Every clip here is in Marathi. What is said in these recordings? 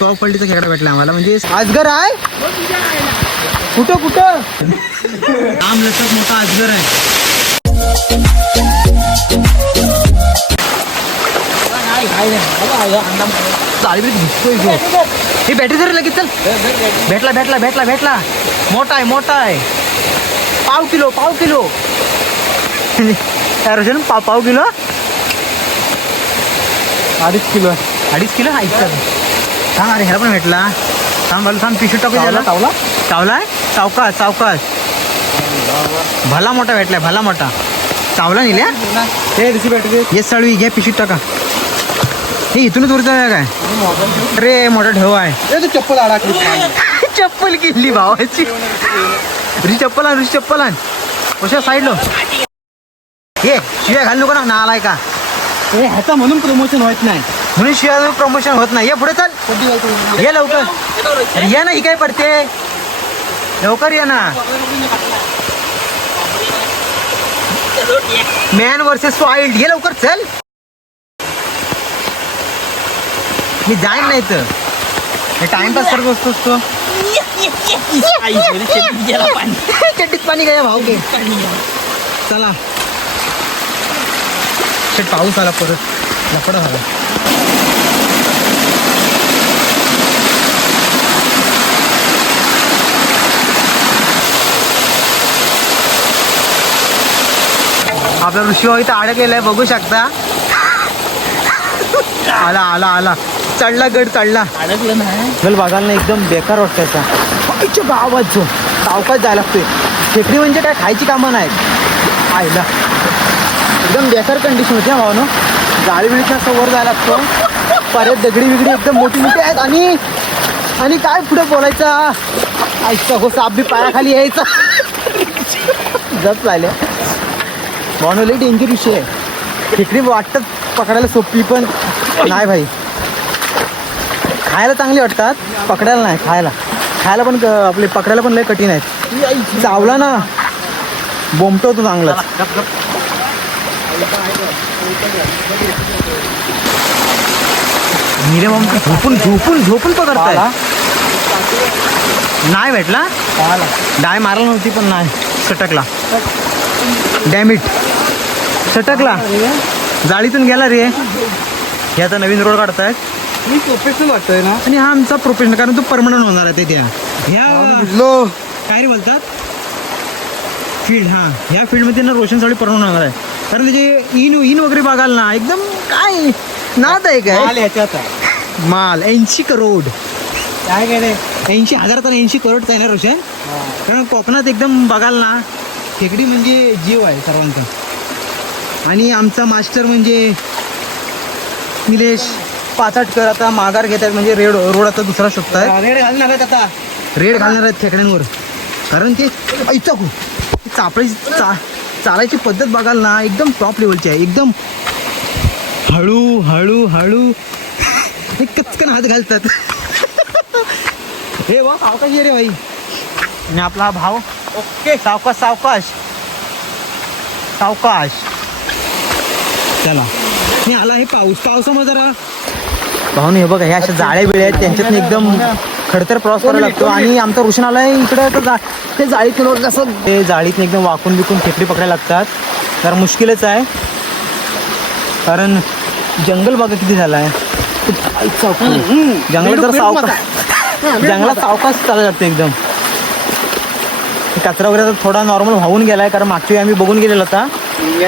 टॉप क्वालिटीचा खेकडा भेटला आम्हाला. म्हणजे अजगर आहे कुठं कुठं आम लचक मोठा अजगर आहे. ही बॅटरी जरी लगेच चल. भेटला भेटला भेटला भेटला. मोठा आहे मोठा आहे. पाव किलो रोशन पाव किलो 2.5 किलो 2.5 किलो ऐकतात. थांब अरे ह्याला पण भेटला. थांब बालू थांब पिशू टाकू द्यायला. चावला आहे सावकाश सावकाश. भला मोठा भेटलाय भला मोठा. चावला नेल्या हे सळवी घ्या पिशूत टाका. हे इथूनच उरतं काय अरे मोठा ठेव आहे. चप्पल अडकली चप्पल किल्ली भावाची. ऋषी चप्पल आण ऋषी चप्पल आण. कशा साईडलो हे शिव्या घाल नको ना आलाय का. ह्याचा म्हणून प्रमोशन होत नाही. म्हणून शिवाय प्रमोशन होत नाही. ये पुढे चल ये लवकर ये ना. ही काय पडते लवकर ये ना. मॅन वर्सेस वाईल्ड ये लवकर चल. मी जाईन नाही तर टाइमपास करत बसतोस तो. चड्डीत पाणी काय भाऊ घे. चला शेट पाऊस आला परत लफडा झाला. आपला ऋषी भाऊ इथं अडकलेला आहे बघू शकता. आला आला आला चढला गड चढला. अडकलं नाही चल बघायला ना एकदम बेकार वाटतं. त्याचा गावात जो सावकाश जायला लागतोय. खेकडी म्हणजे काय खायची कामं नाहीत. आईला एकदम बेकार कंडिशन होती भावानं. जाळी बिळीच्या वर जायला लागतो. परत दगडी बिगडी एकदम मोठी मोठी आहेत. आणि काय पुढे बोलायचा ऐकता हो साप बी पायाखाली यायचा. जप लागल्या भावानं लई डेंजर विषय आहे. खेकडी वाटतात पकडायला सोपी पण नाही भाई. खायला चांगली वाटतात पकडायला नाही. खायला पण आपले पकडायला पण लय कठीण आहेत. चावला ना बोंबटवतो चांगला. निरे मग झोपून झोपून झोपून पकडताय. नाही भेटला डाय मारला नव्हती पण नाही सटकला. डॅमिट सटकला जाळीतून गेला रे. हे आता नवीन रोड काढतायत. मी प्रोफेशनल वाटतोय ना. आणि हा आमचा प्रोफेशनल कारण तो परमनंट होणार आहे त्या ह्या काय रे बोलतात फील्ड. हां ह्या फील्डमध्ये ना रोशन सावळी परमनंट होणार आहे. कारण त्याचे इन वगैरे बघाल ना एकदम काय नाद आहे काय. ह्याच्यात माल 80 करोड काय काय रे 80,000 तर 80 करोडचा आहे ना रोशन. कारण कोकणात एकदम बघाल ना खेकडी म्हणजे जीव आहे सर्वांचा. आणि आमचा मास्टर म्हणजे निलेश पाचाटकर आता माघार घेत आहेत. म्हणजे रोड आता दुसरा शोधताय. रेड घालणार आहेत आता. रेड घालणार आहेत खेकड्यांवर. कारण ते ऐकू चालायची पद्धत बघाल ना एकदम टॉप लेवलची आहे. एकदम हळू हळू हळू कचकन हात घालतात. हे वा सावकाश ये रे भाई. आणि आपला हा भाव ओके सावकाश सावकाश सावकाश. चला नाही आला हे पावसामध्ये जरा भाऊन हे बघा ह्या अशा जाळे बिळे आहेत त्यांच्यातून एकदम खडतर प्रवास करायला लागतो. आणि आमचा रोशन आला आहे इकडं तर ते जाळीतून कसं ते जाळीतून एकदम वाकून बिकून खेकडी पकडायला लागतात. तर मुश्किलच आहे कारण जंगल बघा किती झालं आहे. जंगल तर जंगलात सावकाश चालायला लागतं एकदम. कचरा वगैरे थोडा नॉर्मल वाहून गेलाय कारण मागच्या वेळी आम्ही बघून गेलेलो होता.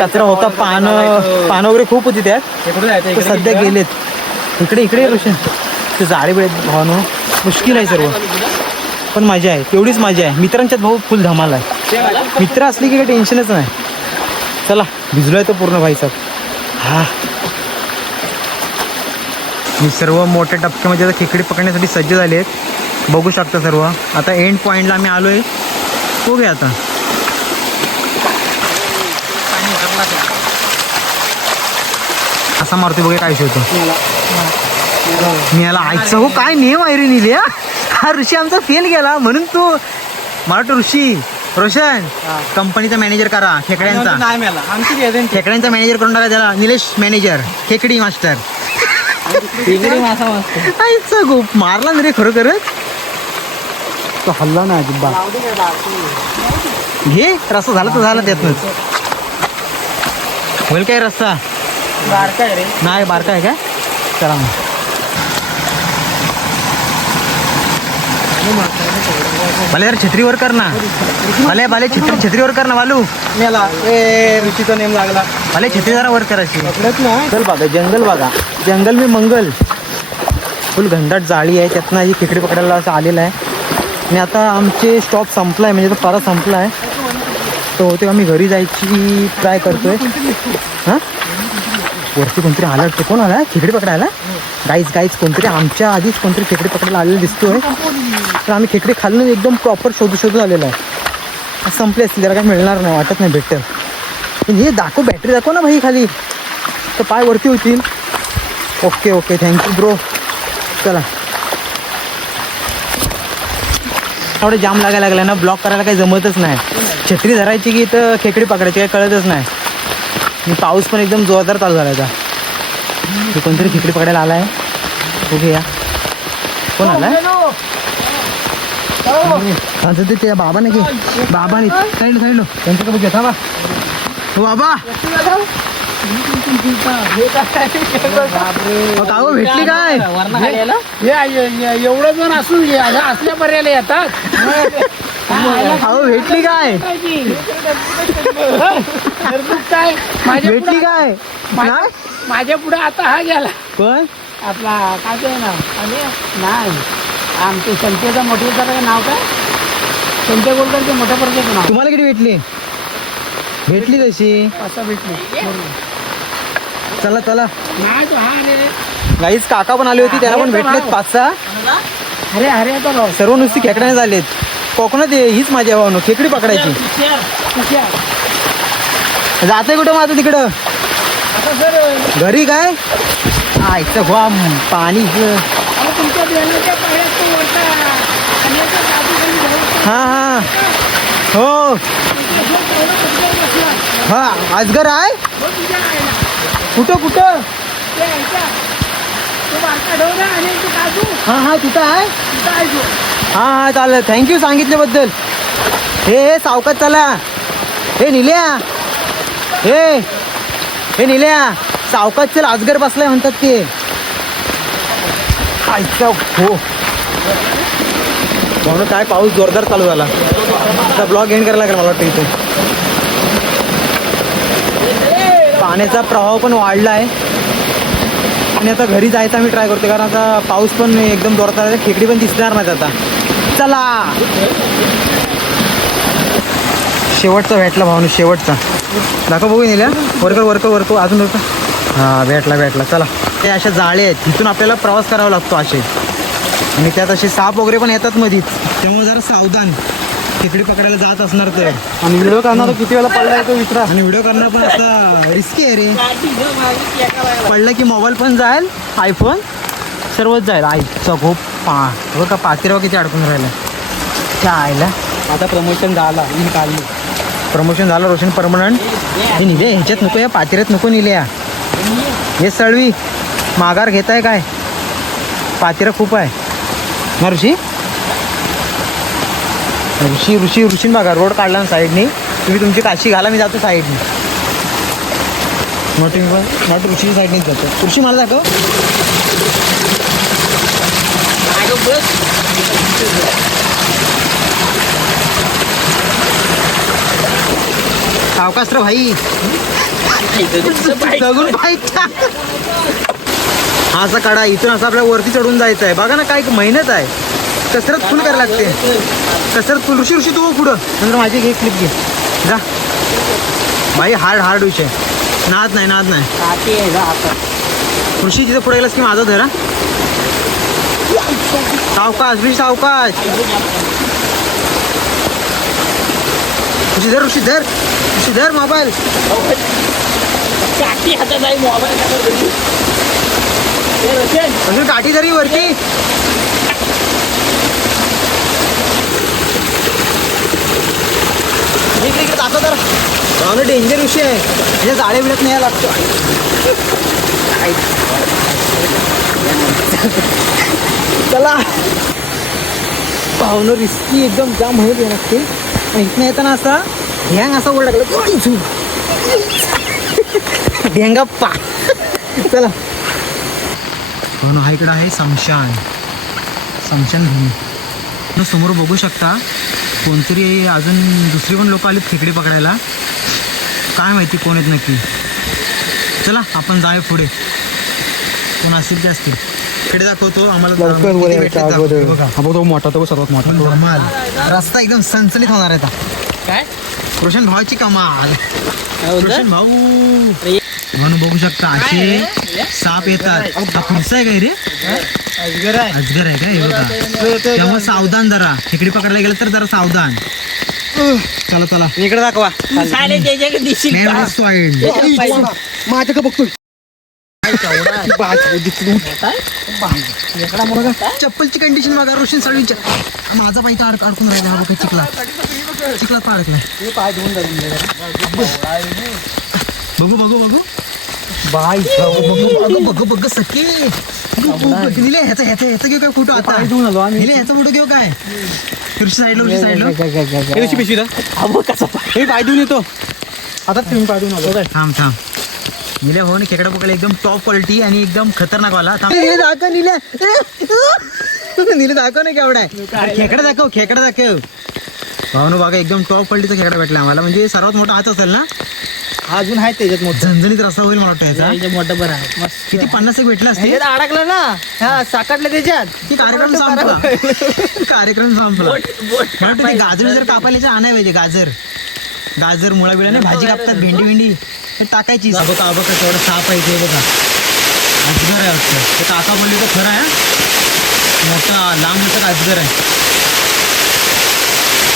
कचरा होता पानं वगैरे खूप होती त्यात सध्या गेलेत. इकडे रोशन ते जाळे बिळे भावानो मुश्किल आहे सर्व. पण मजा आहे तेवढीच मजा आहे. मित्रांच्यात भाऊ फुल धमाल आहे. मित्र असली की काही टेन्शनच नाही. चला भिजलोय तो पूर्ण भाई साहेब. हा मी सर्व मोठ्या टप्प्यामध्ये आता खेकडी पकडण्यासाठी सज्ज झाले आहेत. बघू शकता सर्व. आता एंड पॉईंटला आम्ही आलोय. तो घ्या आता असा मारतोय बघा काय होतो. मी याला ऐकचं हो काय नेम आहे रे निल्या. हा ऋषी आमचा फेल गेला म्हणून तो मला वाटतं ऋषी रोशन कंपनीचा मॅनेजर करा खेकड्यांचा. नाही मिळाला आमची खेकड्यांचा मॅनेजर करून टाका त्याला. निलेश मॅनेजर खेकडी मास्टर. तिकडे मासा मस्त आईचा गोप मारला ना रे खरोखरच. तो हल्ला ना अजिबात. घे रस्ता झाला तर झाला त्यातनंच. होईल काय रस्ता? बारका आहे रे. नाही बारका आहे काय? चला मग. भले यार छत्रीवर कर ना. भले भले छत्रीवर कर ना बालू. मेला ए ऋषीचा नेम लागला. भले छत्री जरा वर करायची. पकडत ना. चल बघा जंगल बघा. जंगल मी मंगल. फुल घनदाट जाळी आहे त्यातनं ही खेकडी पकडायला असं आलेलं आहे. आणि आता आमचे स्टॉप संपला आहे म्हणजे तो पारा संपला आहे. तो होते आम्ही घरी जायची ट्राय करतोय. हां वरती कोणतरी आलं वाटतं. कोण आला खेकडी पकडायला? गाईच कोणतरी आमच्या आधीच कोणतरी खेकडी पकडायला आलेलं दिसतोय. तर आम्ही खेकडी खाल्लं एकदम प्रॉपर शोधू आलेला आहे. संपले असतील जरा काय मिळणार नाही वाटत नाही भेटतं. पण हे दाखव बॅटरी दाखव ना भाई खाली तर पाय वरती होतील. Okay thank you bro. चला थोडं जाम लागायला लागला ना. ब्लॉक करायला काही जमतच नाही. छत्री धरायची की तर खेकडी पकडायची काही कळतच नाही. आणि पाऊस पण एकदम जोरदार चालू झाला होता. हे कोणतरी खेकडी पकडायला आला आहे. बघूया कोण आला आहे. ते त्या बाबाने घे. बाबाने साईड त्यांच्याकडे बघूया थांबा. हो बाबा काहो भेटली काय? एवढं जण असून असल्या पर्यायला येतात. अहो भेटली काय? काय भेटली काय? नाही माझ्या पुढे आता हा गेला पण आपला काय ते नाव नाही आमचे संतेचा मोठे नाव काय संते गोलकरचे मोठ्या पर्यंत नाव. तुम्हाला किती भेटली? भेटली तशी. असं भेटली. चला नाही तो हा रे. गाईस काका पण आली होती त्याला पण भेटलेत 5-6. अरे तो सर्व नुसती खेकड्याने झालेत. कोकणात हीच माझ्या भावनो खेकडी पकडायची. जाते कुठं माझं तिकडं घरी काय आयचं घाम पाणी. तुमच्या बेलाच्या पाण्यात तो वरता हा हो हा अजगर आहे. कुठं हा तिथं आहे. हा चालेल थँक्यू सांगितल्याबद्दल. हे सावकाश चला. हे निल्या सावकाश चल अजगर बसलाय म्हणतात ते. आयचा हो म्हणून काय पाऊस जोरदार चालू झाला. आता ब्लॉग एंड करायला लागला मला वाटतं. इथे पाण्याचा प्रवाह पण वाढला आहे. आणि आता घरी जायचा आम्ही ट्राय करतो कारण आता पाऊस पण एकदम जोरात आहे. खेकडी पण दिसणार नाही आता. चला शेवटचा भेटला भावनो शेवटचा दाखव बघू नेल्या. वरकर अजून वरकर. हां भेटला चला. ते अशा जाळे आहेत तिथून आपल्याला प्रवास करावा लागतो असे. आणि त्यात असे साप वगैरे पण येतात मधीच त्यामुळे जरा सावधान खेकडी पकडायला जात असणार तर. आणि व्हिडिओ करणार किती वेळा पडला तो विचारा. आणि व्हिडिओ करणं पण आता रिस्की आहे रे. पडलं की मोबाईल पण जाईल आयफोन सर्वच जाईल. आईचा खूप बघ का पातेराव किती अडकून राहिलं. त्या आईला आता प्रमोशन झाला इन काढली. प्रमोशन झालं रोशन परमनंट. हे निले ह्याच्यात नको या पातेऱ्यात नको निल्या. हे सळवी माघार घेताय काय? पातेरं खूप आहे ना ऋषी बघा रोड काढला ना साईडनी. तुम्ही तुमची काशी घाला मी जातो साईडनी. नॉट ऋषी साईडनीच जातो. ऋषी मला दाखव. सावकाश रे भाई. जगून पाहिजे. हा असा कडा इथून असं आपल्याला वरती चढून जायचं आहे. बघा ना काय मेहनत आहे. कसरत फुल करायला लागते. कसरत फुल. ऋषी तू पुढं नंतर माझी घे क्लिप घे जा भाई. हार्ड विषय. नाद नाही ऋषी तिथं पुढे गेलास की माझा धरा. सावकाश ऋषी धर मोबाईल. अजून काठी तरी वरती. इकडे दाखव तर भावना डेंजर विषय आहे म्हणजे जाळे बिळत नाही लागतो चला पाहुणं रिस्की एकदम जाम होत लागते आणि इथनं येताना असा ढ्यांग असा वर टाकला ढेंगाप्पा चला पाहुणं हा इकडं आहे स्मशानभूमी न समोर बघू शकता कोणतरी अजून दुसरी पण लोक आलीत खेकडे पकडायला काय माहिती कोण आहेत नक्की चला आपण जाऊया पुढे कोण असतील ते असतील खेकडे दाखवतो आम्हाला मोठा तो सर्वात मोठा कमाल रस्ता एकदम सनसनीत होणार आहे आता काय रोशन भावाची कमाल रोशन भाऊ म्हणून बघू शकता असे साप येतात हा खुर्सा आहे काय रे अजगर आहे अजगर आहे का हे बघा त्यामुळे सावधान जरा खेकडी पकडायला गेलं तर जरा सावधान चला चला इकडे दाखवा दिसशील माझ्या का बघतोय चप्पलची कंडिशन बघा रोशन साळवीच्या माझा पाय तर अडकून राहिला हा बघा चिखलात पाय अडकलाय बघू बघू बघू बाय बघ बघ सखी निले ह्याचा घेऊ काय फोटो आता निले ह्याचा फोटो घेऊ काय साईडला पिशवी पाय देऊन येतो आता तुम्ही पाय देऊन आलो थांब निल्या भाऊ खेकडा पकडला एकदम टॉप क्वालिटी आणि एकदम खतरनाक वाला निले दाखव निले दाखव ना केवढा आहे खेकडा दाखव भावनो बघा एकदम टॉप क्वालिटीचा खेकडा भेटला आम्हाला म्हणजे सर्वात मोठा हाच असेल ना अजून आहे त्याच्यात मोठं झणझणीत रस्ता होईल मला वाटतं याचा मोठं बरं आहे मस्त किती 50 एक भेटला असते अडकलं ना हा साकडलं त्याच्यात की कार्यक्रम संपला ते गाजर जर कापायला आणाय पाहिजे गाजर मुळा बिळा नाही भाजी कापतात भेंडी हे टाकायची बघा तेवढं साप आहे ते बघा अजगर आहे वाटतं ते काका बोलले तर खरं आहे मोठा लांब मोठा अजगर आहे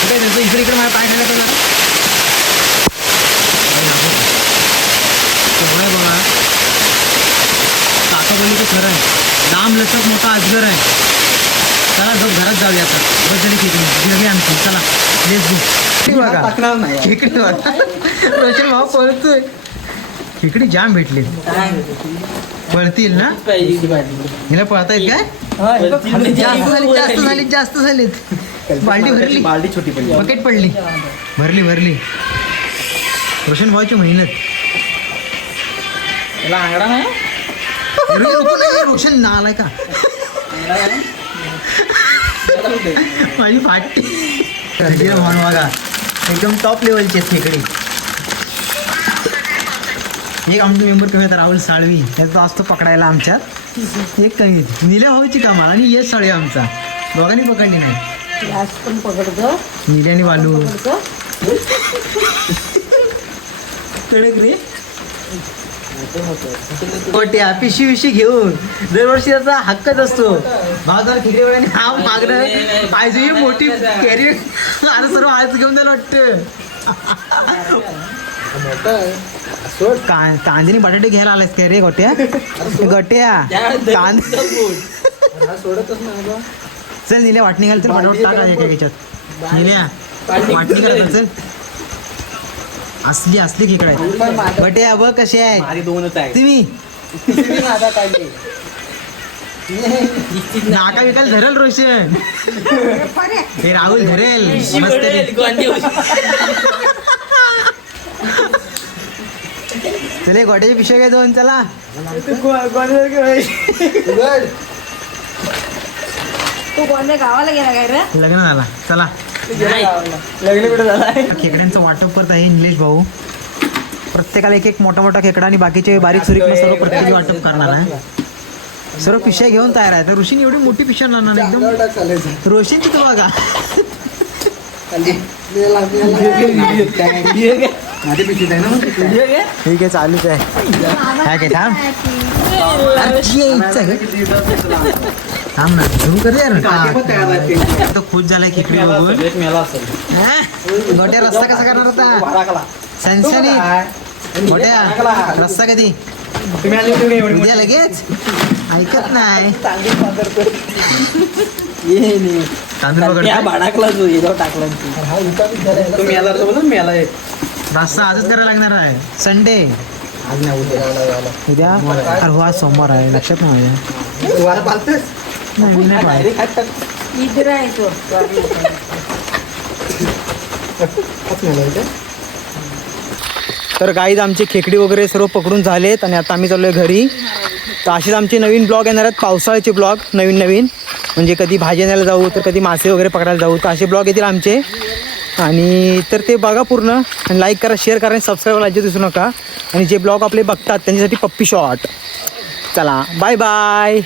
कुठे त्याचं इकडे मला पाय खायला तेवढं बघा काका बोलले तर खरं आहे लांब लचक मोठा अजगर आहे चला घरात जाऊया आता बस झाली खेकडी आमची चला खेकडी बघा रोशन भाऊ पळतोय खेकडी जाम भेटले पळतील ना हिला पळता येत काय जास्त झालीत बाल्टी छोटी पडली बकेट पडली भरली रोशन भाऊची मेहनत त्याला आंगडा नाही रोशन नालाय का माझी फाटी म्हणून बघा एकदम टॉप लेवलची आहेत खेकडी एक आमचे मेंबर कमी आहेत राहुल साळवी त्याचा असतो पकडायला आमच्यात एक कमी निल्या भाऊची कामा आणि यश साळवी आमचा दोघांनी पकडली नाही पण पकडतो निल्याने वालू कडक रे कोट्या पिशी घेऊन दरवर्षी त्याचा हक्कच असतो भावदार खेकडे वेळाने हा मागणं पाहिजे मोठी कॅरी अरे सर्व आज घेऊन द्यायला वाटतं कांद्याने बटाटे घ्यायला आलायस काय रे गोट्या चल निल्या वाटणी घाल तर फटाफट टाका याच्यात निल्या वाटणी करा चल असली खेकडा आहे बट्या बघ कसे आहे तुम्ही नाका विकायला धरेल रोशन हे राहुल धरेल मस्त चले गोट्याची पिशव्या काय दोन चला तू कोणत्या गावाला गेला काय रे लग्न झाला चला लग्न कुठे झालं खेकड्यांचं वाटप करत आहे निलेश भाऊ प्रत्येकाला एक मोठा खेकडा आणि बाकीचे बारीक सुरीक सर्व प्रत्येकी वाटप करणार आहे सर्व पिशव्या घेऊन तयार आहे तर ऋषीने एवढी मोठी पिशव्या आणणार एकदम रोशीची तू बघा ठीक आहे चालूच आहे काय थांब थांब ना सुरू कर तो खुश झालाय खेकडी बघून गोट्या रस्ता कसा करणार होता सनसनी गोट्या रस्ता कधी उद्या लगेच ऐकत नाही तांदूळ त्या पकडताय? भाडाकला जो हिरो टाकला तुम्ही याला बोला मी याला रस्ता आजच करायला लागणार आहे संडे आज नाही उद्या अरे हो आज सोमवार आहे लक्षात नाही माझ्या नाही मी नाही पाहिजे. इधर आहे तो तर गाईज आमचे खेकडी वगैरे सर्व पकडून झालेत आणि आता आम्ही चाललोय घरी. तर असेच आमचे नवीन ब्लॉग येणार आहेत, पावसाळ्याचे ब्लॉग नवीन नवीन, म्हणजे कधी भाजी आणायला जाऊ तर कधी मासे वगैरे पकडायला जाऊ, तर असे ब्लॉग येतील आमचे. आणि तर ते बघा पूर्ण आणि लाईक करा, शेअर करा आणि सबस्क्राईब करायचे विसरू नका. आणि जे ब्लॉग आपले बघतात त्यांच्यासाठी पप्पी शॉट. चला बाय बाय.